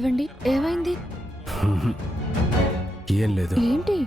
ఏవండి, ఏమైంది? ఏం లేదు. ఏంటి?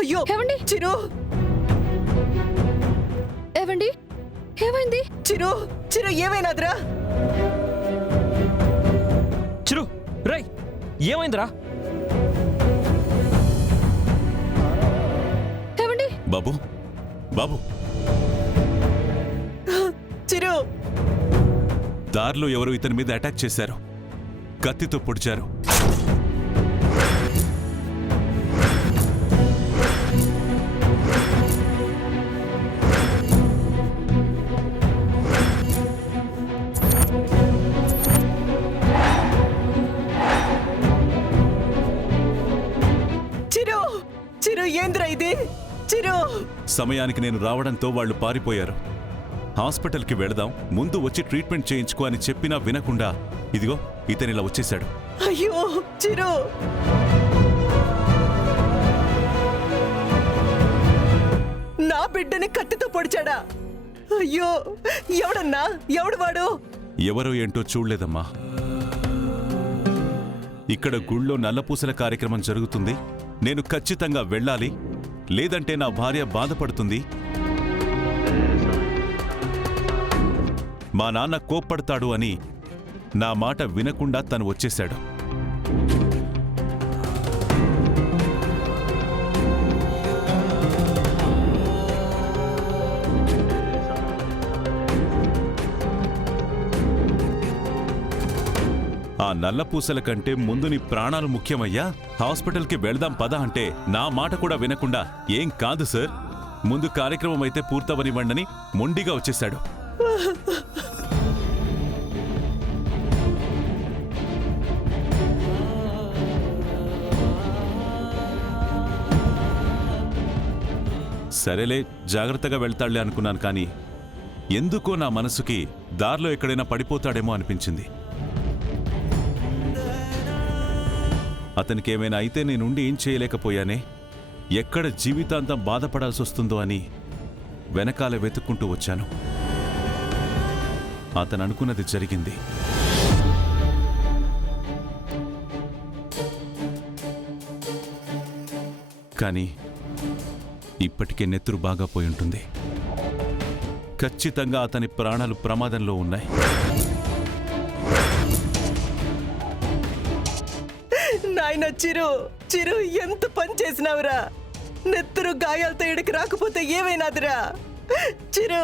అయ్యో ఏవండి? చిరు, ఏవండి, ఏమైంది? చిరు, చిరు ఏమైనాదిరా? చిరు, రై, ఏమైందిరా? ఏవండి? బాబు, బాబు, చిరు, దారిలో ఎవరో ఇతని మీద అటాక్ చేశారు, కత్తితో పొడిచారు. చిరు, చిరు ఏంద్రా ఇది? చిరు, సమయానికి నేను రావడంతో వాళ్ళు పారిపోయారు. హాస్పిటల్కి వెళదాం, ముందు వచ్చి ట్రీట్మెంట్ చేయించుకో అని చెప్పినా వినకుండా ఇదిగో ఇతనిలా వచ్చేశాడు. అయ్యో చిరు, నా బిడ్డని కత్తితో పొడిచాడా? అయ్యో, ఎవడన్నా? ఎవడు వాడు? ఎవరో ఏంటో చూడలేదమ్మా. ఇక్కడ గుళ్ళో నల్లపూసల కార్యక్రమం జరుగుతుంది. నేను ఖచ్చితంగా వెళ్ళాలి, లేదంటే నా భార్య బాధపడుతుంది. మా నాన్న కోప్పడతాడు అని నా మాట వినకుండా తను వచ్చేశాడు. ఆ నల్లపూసల కంటే ముందు నీ ప్రాణాలు ముఖ్యమయ్యా. హాస్పిటల్కి వెళ్దాం పద అంటే నా మాట కూడా వినకుండా ఏం కాదు సార్, ముందు కార్యక్రమం అయితే పూర్తవనివ్వండని మొండిగా వచ్చేశాడు. సరేలే, జాగ్రత్తగా వెళ్తాడులే అనుకున్నాను, కానీ ఎందుకో నా మనసుకి దారిలో ఎక్కడైనా పడిపోతాడేమో అనిపించింది. అతనికి ఏమైనా అయితే నేనుండి ఏం చేయలేకపోయానే, ఎక్కడ జీవితాంతం బాధపడాల్సి వస్తుందో అని వెనకాల వెతుక్కుంటూ వచ్చాను. అతను అనుకున్నది జరిగింది. కానీ ఇప్పటికే నెత్తురు బాగా పోయి ఉంటుంది. ఖచ్చితంగా అతని ప్రాణాలు ప్రమాదంలో ఉన్నాయి. నాయన చిరు, చిరు ఎంత పని చేసినావురా! నెత్తురు గాయాలతో ఇడికి రాకపోతే ఏమైనాదిరా చిరు.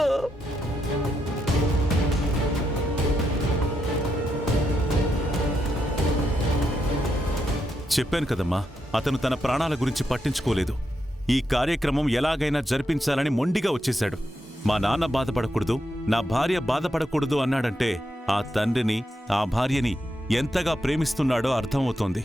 చెప్పాను కదమ్మా, అతను తన ప్రాణాల గురించి పట్టించుకోలేదు. ఈ కార్యక్రమం ఎలాగైనా జరిపించాలని మొండిగా వచ్చేశాడు. మా నాన్న బాధపడకూడదు, నా భార్య బాధపడకూడదు అన్నాడంటే ఆ తండ్రిని, ఆ భార్యని ఎంతగా ప్రేమిస్తున్నాడో అర్థమవుతోంది.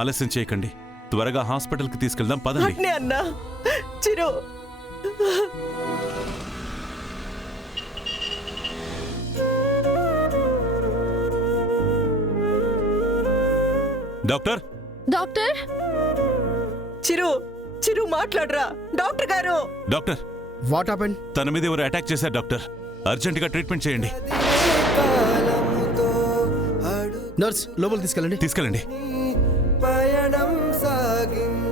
ఆలస్యం చేయకండి, త్వరగా హాస్పిటల్కి తీసుకెళ్దాం పదండి. అట్నే అన్నా చిరు. డాక్టర్, డాక్టర్ చిరు, చిరు మాట్లాడరా డాక్టర్ గారు. Doctor, what happen? తన మీద ఎవరు అటాక్ చేశారు డాక్టర్. అర్జెంటుగా ట్రీట్మెంట్ చేయండి. నర్స్ లోపలికి తీసుకెళ్ళండి. తీసుకెళ్ళండి. పయనం సాగింది.